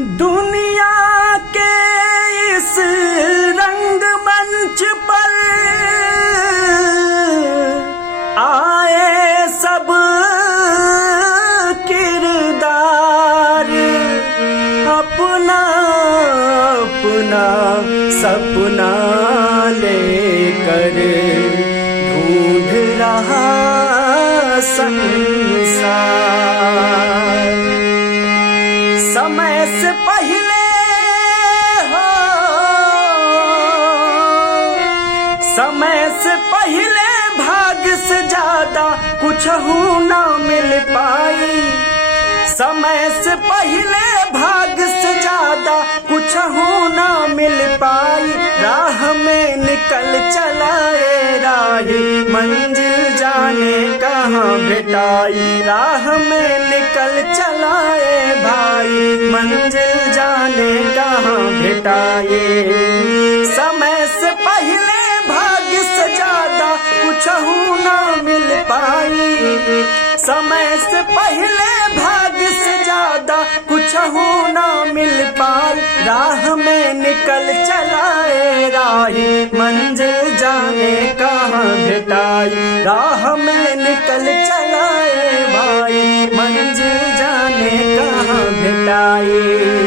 दुनिया के इस रंग मंच पर आए सब किरदार, अपना अपना सपना लेकर ढूंढ रहा संसार। समय से पहले हो, समय से पहले भाग्य से ज्यादा कुछ ना मिल पाई। समय से पहले भाग्य से ज्यादा कुछ ना मिल पाई। राह में निकल चलाए राही, मंजिल जाने कहाँ भेटाई। राह में निकल चलाए भाई, मंजिल जाने कहाँ भेटाए। समय से पहले भाग्य से ज्यादा कुछ ना मिल पाई। समय से पहले भाग्य से ज्यादा कुछ ना मिल पाई। राह में निकल चलाए राही, मंजिल जाने कहाँ भेटाई। राह में निकल चलाए भाई, मंजिल जाने कहाँ भेटाई।